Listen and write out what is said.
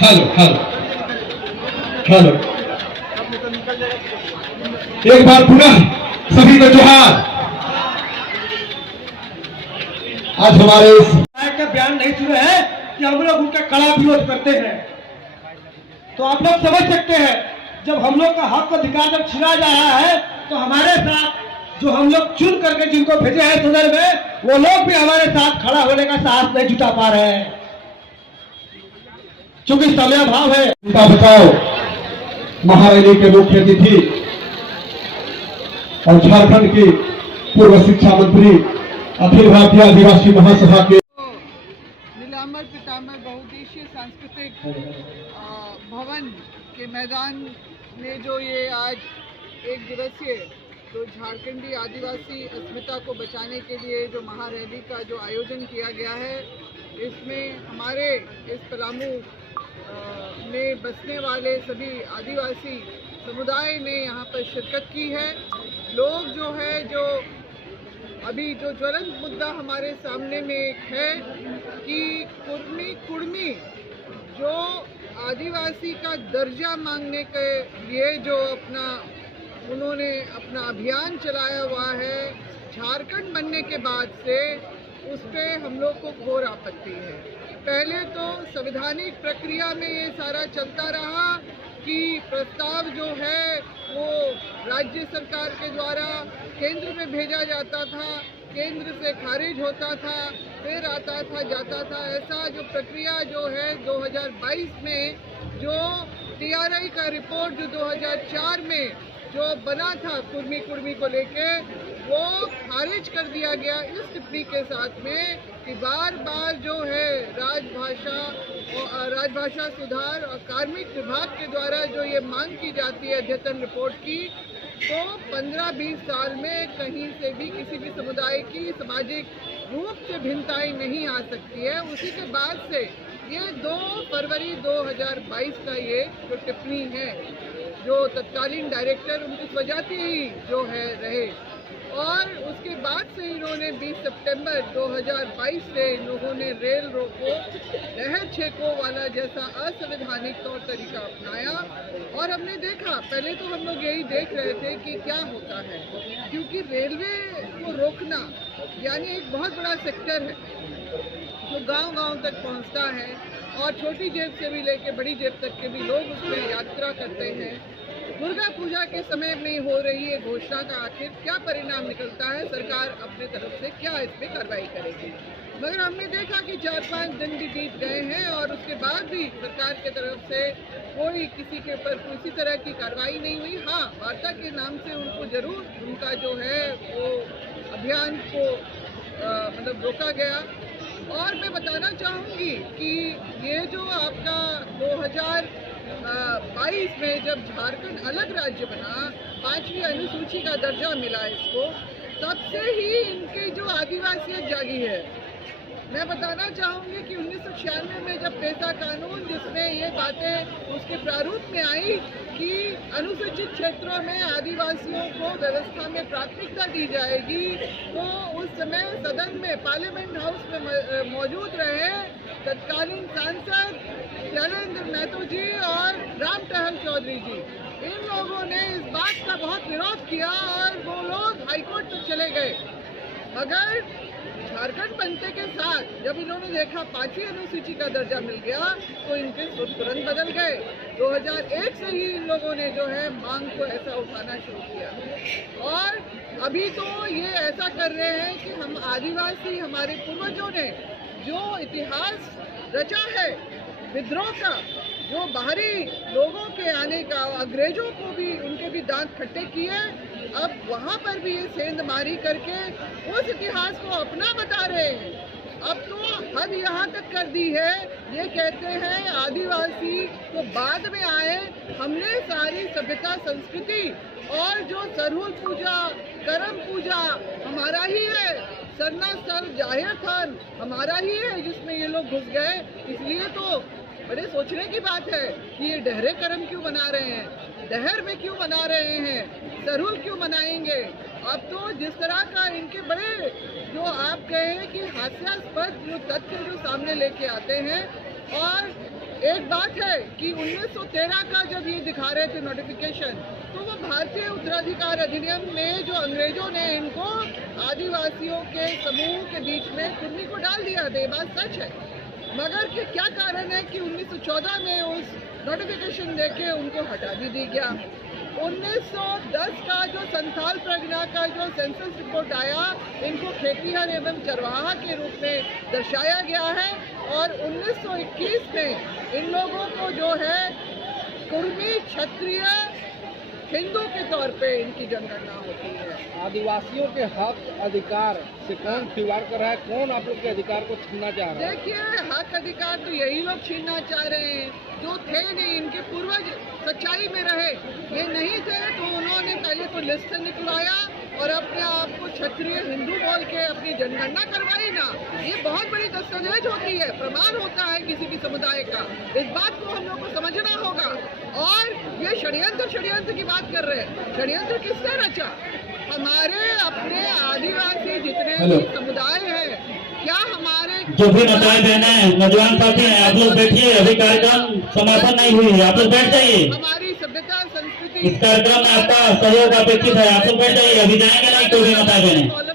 Hello hello hello. एक बार पुनः सभी को जोहार। आज हमारे इस का बयान नहीं सुने हैं कि हम लोग उनका कड़ा विरोध करते हैं, तो आप लोग समझ सकते हैं जब हम लोग का हक अधिकार जब छीना जा रहा है तो हमारे साथ जो हम लोग चुन करके जिनको भेजे हैं सदन में, वो लोग भी हमारे साथ खड़ा होने का साहस नहीं जुटा पा रहे हैं, क्योंकि समय अभाव है। पिता बचाओ महारैली के मुख्य अतिथि और झारखंड की पूर्व शिक्षा मंत्री, अखिल भारतीय आदिवासी महासभा के नीलांबर पितामह बहुउद्देशीय सांस्कृतिक भवन के मैदान में जो ये आज एक दिवसीय जो झारखंडी आदिवासी अस्मिता को बचाने के लिए जो महारैली का जो आयोजन किया गया है, इसमें हमारे इस पलामू में बसने वाले सभी आदिवासी समुदाय ने यहाँ पर शिरकत की है। लोग जो है जो अभी जो ज्वलंत मुद्दा हमारे सामने में एक है कि कुर्मी जो आदिवासी का दर्जा मांगने के लिए जो उन्होंने अपना अभियान चलाया हुआ है झारखंड बनने के बाद से, उस पर हम लोग को घोर आपत्ति है। पहले तो संवैधानिक प्रक्रिया में ये सारा चलता रहा कि प्रस्ताव जो है वो राज्य सरकार के द्वारा केंद्र में भेजा जाता था, केंद्र से खारिज होता था, फिर आता था जाता था। ऐसा जो प्रक्रिया जो है 2022 में जो TRI का रिपोर्ट जो 2004 में जो बना था कुर्मी को लेके, वो खारिज कर दिया गया इस टिप्पणी के साथ में कि बार बार जो है राजभाषा सुधार और कार्मिक विभाग के द्वारा जो ये मांग की जाती है अद्यतन रिपोर्ट की, तो 15-20 साल में कहीं से भी किसी भी समुदाय की सामाजिक रूप से भिन्नताएं नहीं आ सकती है। उसी के बाद से ये 2 फरवरी 2022 का ये जो टिप्पणी है जो तत्कालीन डायरेक्टर उनकी स्वजाति ही जो है रहे, और उसके बाद से इन्होंने 20 सितंबर 2022 से इन लोगों ने रेल रोको नहर छेको वाला जैसा असंवैधानिक तौर तरीका अपनाया। और हमने देखा, पहले तो हम लोग यही देख रहे थे कि क्या होता है, क्योंकि रेलवे को रोकना यानी एक बहुत बड़ा सेक्टर है जो गांव-गांव तक पहुंचता है और छोटी जेब से भी लेके बड़ी जेब तक के भी लोग उसमें यात्रा करते हैं। दुर्गा पूजा के समय में हो रही है घोषणा का आखिर क्या परिणाम निकलता है, सरकार अपने तरफ से क्या इस पर कार्रवाई करेगी। मगर हमने देखा कि 4-5 दिन भी बीत गए हैं और उसके बाद भी सरकार के तरफ से कोई किसी के ऊपर किसी तरह की कार्रवाई नहीं हुई। हाँ, वार्ता के नाम से उनको जरूर उनका जो है वो अभियान को मतलब रोका गया। और मैं बताना चाहूँगी कि ये जो आपका 2022 में जब झारखंड अलग राज्य बना, 5वीं अनुसूची का दर्जा मिला इसको, तब से ही इनकी जो आदिवासियत जागी है। मैं बताना चाहूँगी कि 1996 में जब पेशा कानून जिसमें ये बातें उसके प्रारूप में आई कि अनुसूचित क्षेत्रों में आदिवासियों को व्यवस्था में प्राथमिकता दी जाएगी, तो उस समय सदन में पार्लियामेंट हाउस में मौजूद रहे तत्कालीन सांसद शैलेंद्र महतो जी और राम टहल चौधरी जी, इन लोगों ने इस बात का बहुत विरोध किया और वो लोग हाईकोर्ट तक चले गए। मगर झारखंड बनते के साथ जब इन्होंने देखा 5वीं अनुसूची का दर्जा मिल गया तो इनके सुर तुरंत बदल गए। 2001 से ही इन लोगों ने जो है मांग को ऐसा उठाना शुरू किया और अभी तो ये ऐसा कर रहे हैं कि हम आदिवासी, हमारे पूर्वजों ने जो इतिहास रचा है विद्रोह का, जो बाहरी लोगों के आने का, अंग्रेजों को भी उनके भी दांत खट्टे किए, अब वहाँ पर भी ये सेंध मारी करके उस इतिहास को अपना बता रहे हैं। अब तो हद यहाँ तक कर दी है, ये कहते हैं आदिवासी तो बाद में आए, हमने सारी सभ्यता संस्कृति और जो सरहुल पूजा, करम पूजा हमारा ही है, सरना सर जाहिर थान हमारा ही है जिसमें ये लोग घुस गए। इसलिए तो बड़े सोचने की बात है कि ये डहरे करम क्यों बना रहे हैं, डहर में क्यों बना रहे हैं, सरहुल क्यों मनाएंगे। अब तो जिस तरह का इनके बड़े जो आप कहें कि हास्यास्पद जो तथ्य जो सामने लेके आते हैं और एक बात है कि 1913 का जब ये दिखा रहे थे नोटिफिकेशन, तो वो भारतीय उत्तराधिकार अधिनियम में जो अंग्रेजों ने इनको आदिवासियों के समूह के बीच में कुर्मी को डाल दिया था, ये बात सच है। मगर कि क्या कारण है कि 1914 में उस नोटिफिकेशन देके उनको हटा भी दी गया। 1910 का जो संथाल प्रज्ञा का जो सेंसस रिपोर्ट आया, इनको खेतिहर एवं चरवाहा के रूप में दर्शाया गया है और 1921 में इन लोगों को जो है कुर्मी, क्षत्रिय, हिंदू के तौर पे इनकी जनगणना होती है। आदिवासियों के हक अधिकार से कौन खिलवाड़ कर रहा है, कौन आप लोग के अधिकार को छीनना चाह रहा है? देखिए, हक अधिकार तो यही लोग छीनना चाह रहे हैं जो थे नहीं, इनके पूर्वज सच्चाई में रहे, ये नहीं थे तो उन्होंने पहले तो लिस्ट से निकलवाया और अपने आप को क्षत्रिय हिंदू बोल के अपनी जनगणना करवाई ना। ये बहुत बड़ी दस्तावेज होती है, प्रमाण होता है किसी भी समुदाय का। इस बात को हम लोग को समझना होगा। और ये षड्यंत्र की बात कर रहे हैं, षड्यंत्र किसने रचा? हमारे अपने आदिवासी जितने भी समुदाय हैं, क्या हमारे जो भी माताएं बहनें नौजवान साथी हैं, आप लोग बैठिए, अभी कार्यक्रम समापन नहीं हुई है, आप लोग बैठ जाइए। हमारी सभ्यता संस्कृति इस कार्यक्रम में आपका सहयोग अपेक्षित है, आप लोग बैठ जाइए, अभी जाएंगे नहीं कोई भी माताएं बहनें।